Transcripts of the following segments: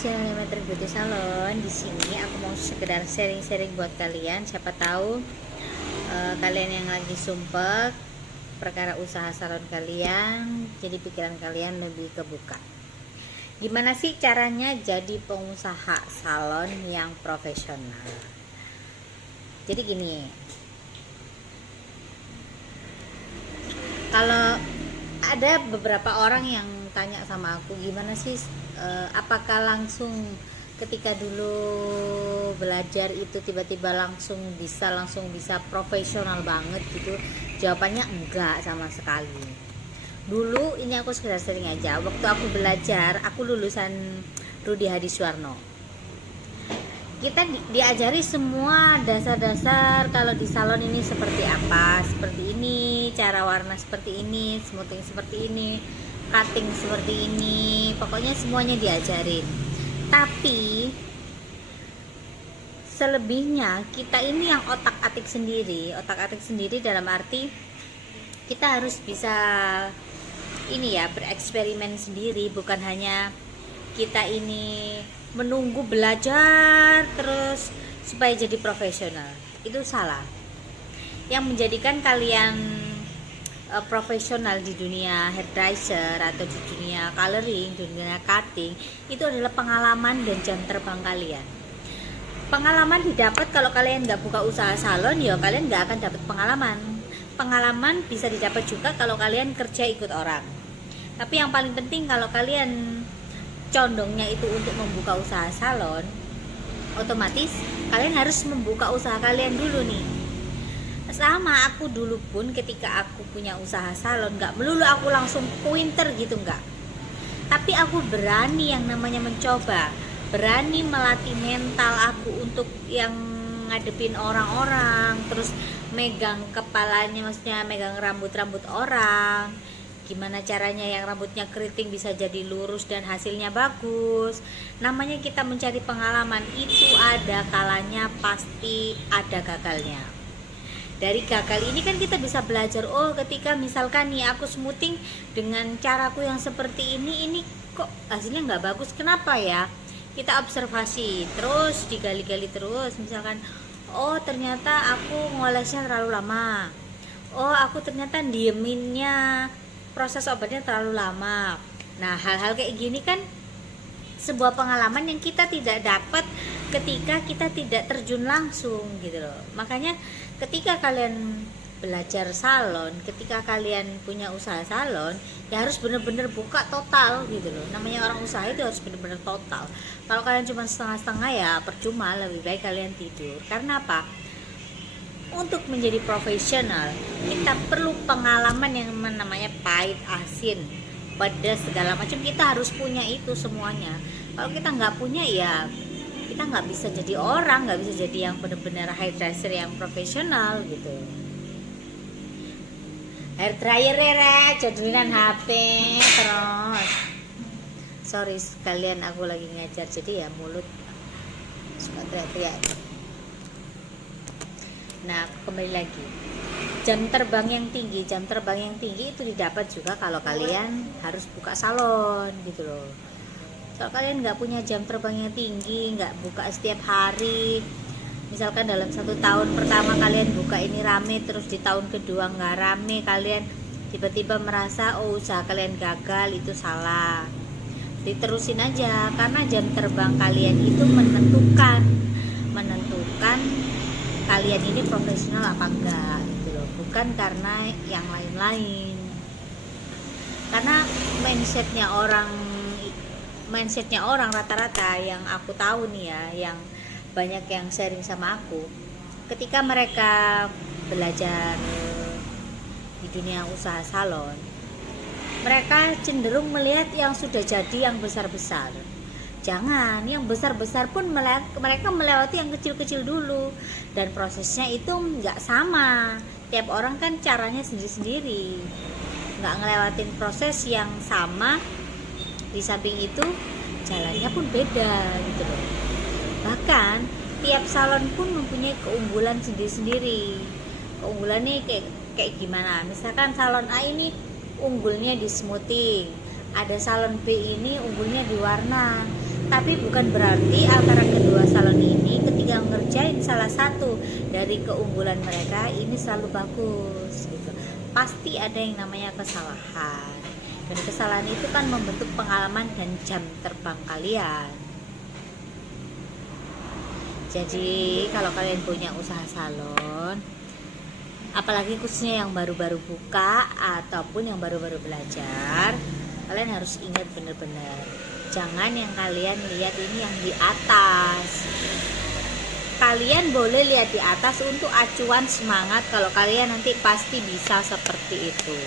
channel Metri Beauty Salon. Di sini aku mau sekedar sharing-sharing buat kalian. Siapa tahu kalian yang lagi sumpek perkara usaha salon kalian, jadi pikiran kalian lebih kebuka. Gimana sih caranya jadi pengusaha salon yang profesional? Jadi gini, kalau ada beberapa orang yang tanya sama aku, gimana sih apakah langsung ketika dulu belajar itu tiba-tiba langsung bisa profesional banget gitu? Jawabannya enggak sama sekali. Dulu ini aku sekedar sering aja, waktu aku belajar, aku lulusan Rudi Hadiswarno. Kita diajari semua dasar-dasar kalau di salon ini seperti apa, seperti ini, cara warna seperti ini, smoothing seperti ini, cutting seperti ini, pokoknya semuanya diajarin. Tapi selebihnya kita ini yang otak-atik sendiri dalam arti kita harus bisa ini ya, bereksperimen sendiri, bukan hanya kita ini menunggu belajar terus supaya jadi profesional. Itu salah. Yang menjadikan kalian profesional di dunia hairdresser atau di dunia coloring, di dunia cutting, itu adalah pengalaman dan jam terbang kalian. Pengalaman didapat kalau kalian nggak buka usaha salon, ya kalian nggak akan dapat pengalaman. Pengalaman bisa didapat juga kalau kalian kerja ikut orang. Tapi yang paling penting, kalau kalian condongnya itu untuk membuka usaha salon, otomatis kalian harus membuka usaha kalian dulu nih. Sama aku dulu pun ketika aku punya usaha salon, nggak melulu aku langsung pointer gitu, nggak. Tapi aku berani yang namanya mencoba, berani melatih mental aku untuk yang ngadepin orang-orang, terus megang kepalanya, maksudnya megang rambut-rambut orang, gimana caranya yang rambutnya keriting bisa jadi lurus dan hasilnya bagus. Namanya kita mencari pengalaman, itu ada kalanya pasti ada gagalnya. Dari gagal ini kan kita bisa belajar, oh ketika misalkan nih aku smoothing dengan caraku yang seperti ini kok hasilnya nggak bagus, kenapa ya? Kita observasi terus, digali-gali terus. Misalkan, oh ternyata aku ngolesnya terlalu lama, oh aku ternyata dieminnya proses obatnya terlalu lama. Nah, hal-hal kayak gini kan sebuah pengalaman yang kita tidak dapat ketika kita tidak terjun langsung gitu loh. Makanya ketika kalian belajar salon, ketika kalian punya usaha salon, ya harus benar-benar buka total gitu loh. Namanya orang usaha itu harus benar-benar total. Kalau kalian cuma setengah-setengah, ya percuma, lebih baik kalian tidur. Karena apa? Untuk menjadi profesional, kita perlu pengalaman yang namanya pahit, asin, pedas, segala macam. Kita harus punya itu semuanya. Kalau kita nggak punya, ya kita nggak bisa jadi orang, nggak bisa jadi yang benar-benar hairdresser yang profesional gitu. Hairdryer jadilan HP terus. Sorry sekalian, aku lagi ngajar, jadi ya mulut suka teriak-teriak. Nah, kembali lagi, jam terbang yang tinggi itu didapat juga kalau kalian harus buka salon gitu loh. Kalau kalian nggak punya jam terbang yang tinggi, nggak buka setiap hari, misalkan dalam 1 tahun pertama kalian buka ini rame, terus di tahun kedua nggak rame, kalian tiba-tiba merasa oh usaha kalian gagal, itu salah. Diterusin aja, karena jam terbang kalian itu menentukan kalian ini profesional apa enggak gitu loh, bukan karena yang lain-lain. Karena mindsetnya orang rata-rata yang aku tahu nih ya, yang banyak yang sharing sama aku, ketika mereka belajar di dunia usaha salon, mereka cenderung melihat yang sudah jadi, yang besar-besar. Jangan, yang besar-besar pun mereka melewati yang kecil-kecil dulu, dan prosesnya itu nggak sama. Tiap orang kan caranya sendiri-sendiri, nggak ngelewatin proses yang sama. Di samping itu jalannya pun beda gitu loh. Bahkan tiap salon pun mempunyai keunggulan sendiri-sendiri. Keunggulan nih kayak gimana? Misalkan salon A ini unggulnya di smoothing, ada salon B ini unggulnya di warna. Tapi bukan berarti antara kedua salon ini ketika ngerjain salah satu dari keunggulan mereka ini selalu bagus gitu. Pasti ada yang namanya kesalahan. Dan kesalahan itu kan membentuk pengalaman dan jam terbang kalian. Jadi kalau kalian punya usaha salon, apalagi khususnya yang baru-baru buka ataupun yang baru-baru belajar, kalian harus ingat benar-benar, jangan yang kalian lihat ini yang di atas. Kalian boleh lihat di atas untuk acuan semangat kalau kalian nanti pasti bisa seperti itu.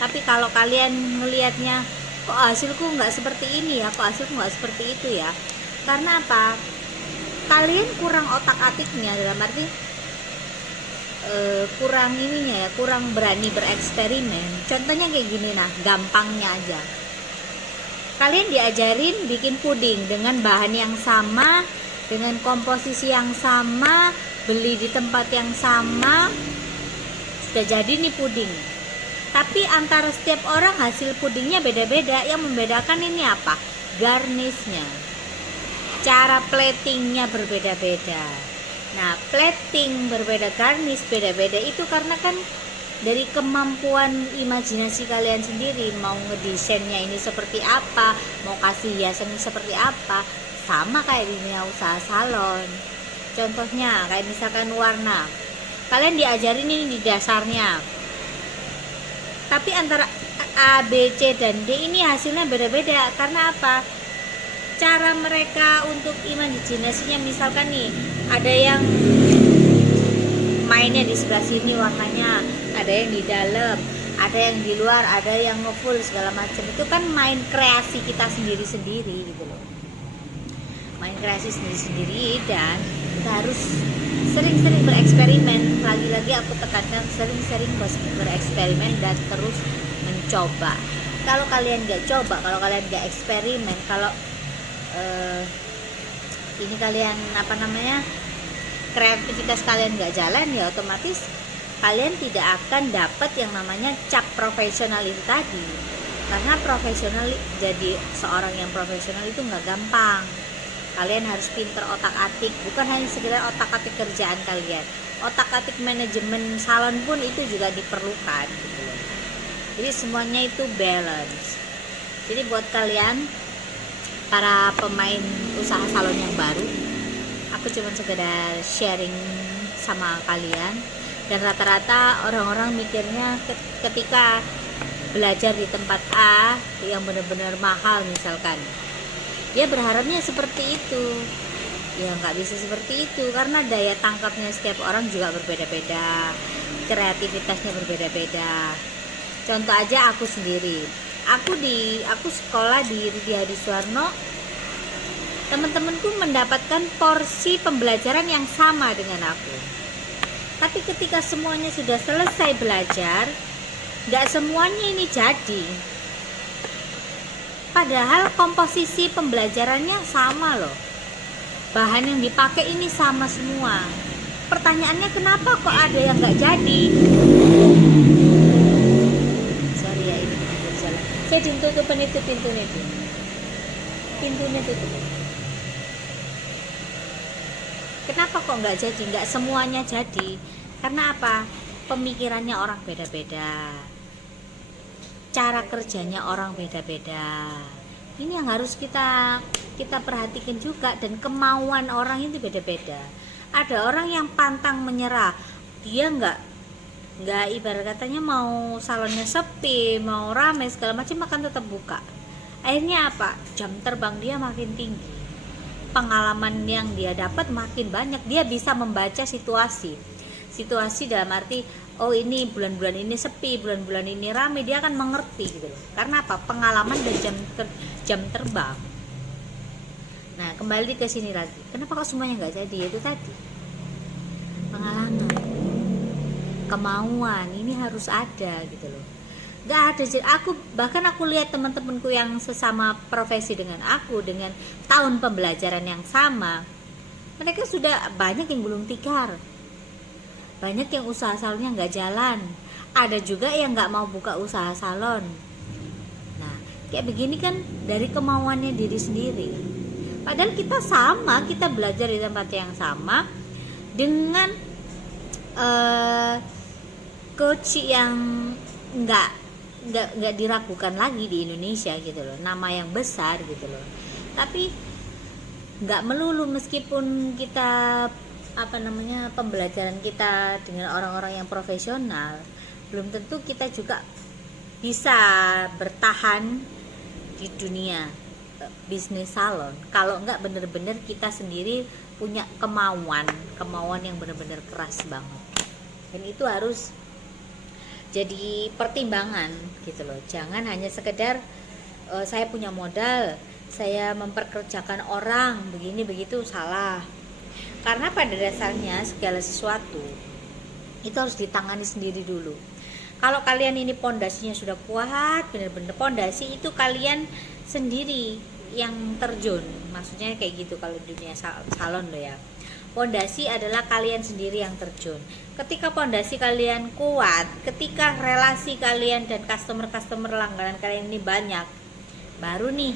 Tapi kalau kalian ngelihatnya, kok hasilku nggak seperti ini ya, kok hasilku nggak seperti itu ya, karena apa? Kalian kurang otak-atiknya, dalam arti kurang ininya ya, kurang berani bereksperimen. Contohnya kayak gini, nah gampangnya aja, kalian diajarin bikin puding dengan bahan yang sama, dengan komposisi yang sama, beli di tempat yang sama, sudah jadi nih puding. Tapi antara setiap orang hasil pudingnya beda-beda. Yang membedakan ini apa? Garnishnya, cara platingnya berbeda-beda. Nah, plating berbeda, garnish beda-beda, itu karena kan dari kemampuan imajinasi kalian sendiri, mau ngedesainnya ini seperti apa, mau kasih hiasannya seperti apa. Sama kayak di dunia usaha salon. Contohnya kayak misalkan warna, kalian diajarin ini di dasarnya, tapi antara A, B, C, dan D ini hasilnya beda-beda. Karena apa? Cara mereka untuk imajinasinya, misalkan nih ada yang mainnya di sebelah sini warnanya, ada yang di dalam, ada yang di luar, ada yang ngefull segala macam. Itu kan main kreasi kita sendiri-sendiri gitu loh, main kreasi sendiri-sendiri. Dan kita harus sering-sering bereksperimen. Lagi-lagi aku tekankan, sering-sering bereksperimen dan terus mencoba. Kalau kalian gak coba, kalau kalian gak eksperimen, kalau ini kalian kreativitas kalian nggak jalan, ya otomatis kalian tidak akan dapat yang namanya cap profesional itu tadi. Karena profesional, jadi seorang yang profesional itu nggak gampang. Kalian harus pinter otak-atik, bukan hanya sekedar otak-atik kerjaan kalian, otak-atik manajemen salon pun itu juga diperlukan gitu. Jadi semuanya itu balance. Jadi buat kalian para pemain usaha salon yang baru, aku cuma sekedar sharing sama kalian. Dan rata-rata orang-orang mikirnya ketika belajar di tempat A yang benar-benar mahal misalkan, dia berharapnya seperti itu. Ya nggak bisa seperti itu, karena daya tangkapnya setiap orang juga berbeda-beda, kreativitasnya berbeda-beda. Contoh aja aku sendiri, aku sekolah di Rudi Hadisuwarno, teman-temanku mendapatkan porsi pembelajaran yang sama dengan aku. Tapi ketika semuanya sudah selesai belajar, nggak semuanya ini jadi. Padahal komposisi pembelajarannya sama loh, bahan yang dipakai ini sama semua. Pertanyaannya, kenapa kok ada yang nggak jadi? Sorry ya, ini berjalan. Saya ditutupin itu pintunya tutup. Kenapa kok nggak jadi? Nggak semuanya jadi. Karena apa? Pemikirannya orang beda-beda, cara kerjanya orang beda-beda. Ini yang harus kita perhatikan juga. Dan kemauan orang itu beda-beda. Ada orang yang pantang menyerah, dia nggak ibarat katanya mau salonnya sepi, mau ramai segala macam, akan tetap buka. Akhirnya apa? Jam terbang dia makin tinggi, pengalaman yang dia dapat makin banyak. Dia bisa membaca situasi dalam arti, oh ini bulan-bulan ini sepi, bulan-bulan ini ramai, dia akan mengerti gitu loh. Karena apa? Pengalaman dan jam terbang. Nah, kembali ke sini lagi, kenapa kok semuanya nggak jadi? Itu tadi, pengalaman, kemauan ini harus ada gitu loh. Nggak ada. Bahkan aku lihat teman-temanku yang sesama profesi dengan aku, dengan tahun pembelajaran yang sama, mereka sudah banyak yang gulung tikar, banyak yang usaha salonnya nggak jalan, ada juga yang nggak mau buka usaha salon. Nah, kayak begini kan dari kemauannya diri sendiri. Padahal kita sama, kita belajar di tempat yang sama dengan coach yang nggak diragukan lagi di Indonesia gitu loh, nama yang besar gitu loh. Tapi nggak melulu, meskipun kita pembelajaran kita dengan orang-orang yang profesional, belum tentu kita juga bisa bertahan di dunia bisnis salon kalau nggak bener-bener kita sendiri punya kemauan yang bener-bener keras banget. Dan itu harus jadi pertimbangan gitu loh. Jangan hanya sekedar saya punya modal, saya memperkerjakan orang, begini begitu, salah. Karena pada dasarnya segala sesuatu itu harus ditangani sendiri dulu. Kalau kalian ini pondasinya sudah kuat, bener-bener pondasi itu kalian sendiri yang terjun, maksudnya kayak gitu kalau dunia salon loh ya. Pondasi adalah kalian sendiri yang terjun. Ketika pondasi kalian kuat, ketika relasi kalian dan customer langganan kalian ini banyak, baru nih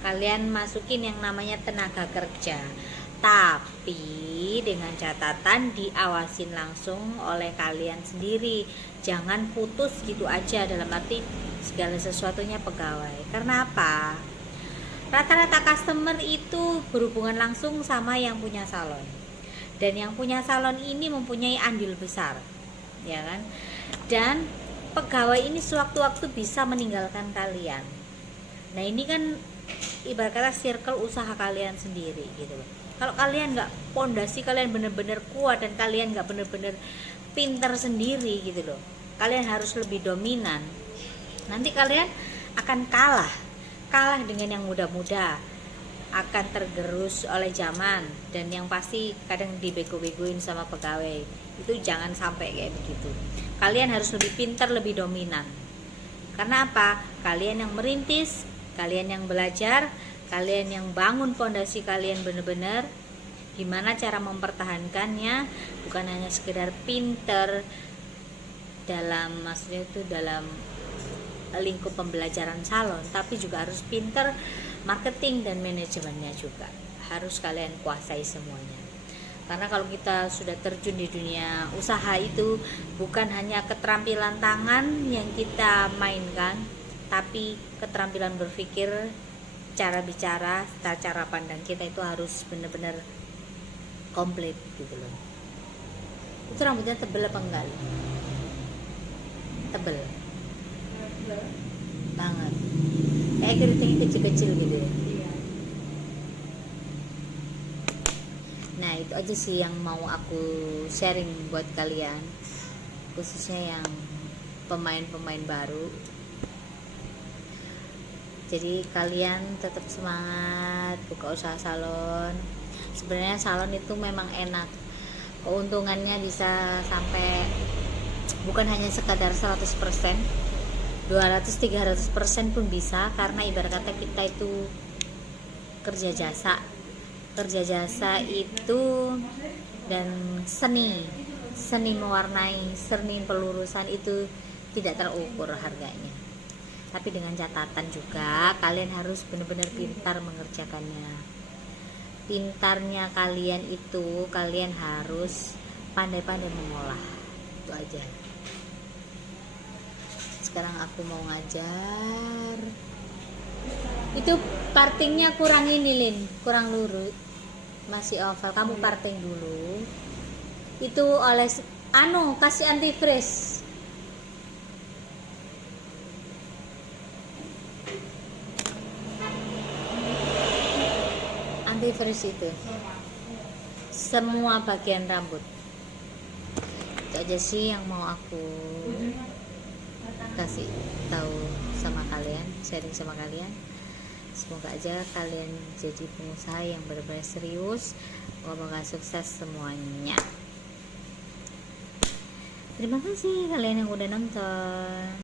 kalian masukin yang namanya tenaga kerja. Tapi dengan catatan diawasin langsung oleh kalian sendiri. Jangan putus gitu aja, dalam arti segala sesuatunya pegawai. Karena apa? Rata-rata customer itu berhubungan langsung sama yang punya salon. Dan yang punya salon ini mempunyai andil besar, ya kan? Dan pegawai ini sewaktu-waktu bisa meninggalkan kalian. Nah, ini kan ibarat kata circle usaha kalian sendiri gitu loh. Kalau kalian nggak, pondasi kalian bener-bener kuat dan kalian nggak bener-bener pinter sendiri gitu loh, kalian harus lebih dominan, nanti kalian akan kalah dengan yang muda-muda, akan tergerus oleh zaman, dan yang pasti kadang dibego-begoin sama pegawai. Itu jangan sampai kayak begitu. Kalian harus lebih pintar, lebih dominan. Karena apa? Kalian yang merintis, kalian yang belajar, kalian yang bangun fondasi kalian benar-benar gimana cara mempertahankannya, bukan hanya sekedar pinter dalam, maksudnya itu dalam lingkup pembelajaran salon, tapi juga harus pinter marketing dan manajemennya juga. Harus kalian kuasai semuanya. Karena kalau kita sudah terjun di dunia usaha itu bukan hanya keterampilan tangan yang kita mainkan, tapi keterampilan berpikir, cara bicara, cara pandang kita itu harus benar-benar komplit gitu loh. Itu rambutnya tebel apa enggak? Tebel banget, kayak keriting kecil-kecil gitu ya. Nah, itu aja sih yang mau aku sharing buat kalian, khususnya yang pemain-pemain baru. Jadi kalian tetap semangat buka usaha salon. Sebenarnya salon itu memang enak, keuntungannya bisa sampai bukan hanya sekadar 100%, 200-300% pun bisa. Karena ibarat kata kita itu kerja jasa itu, dan seni mewarnai, seni pelurusan itu tidak terukur harganya. Tapi dengan catatan juga kalian harus benar-benar pintar mengerjakannya. Pintarnya kalian itu kalian harus pandai-pandai mengolah. Itu aja. Sekarang aku mau ngajar. Itu partingnya kurang ini, Lin, kurang lurus, masih oval. Kamu parting dulu. Itu oleh kasih antifreeze. Antifreeze itu semua bagian rambut. Itu aja sih yang mau aku kasih tahu sama kalian, sharing sama kalian. Semoga aja kalian jadi pengusaha yang benar-benar serius, semoga sukses semuanya. Terima kasih kalian yang udah nonton.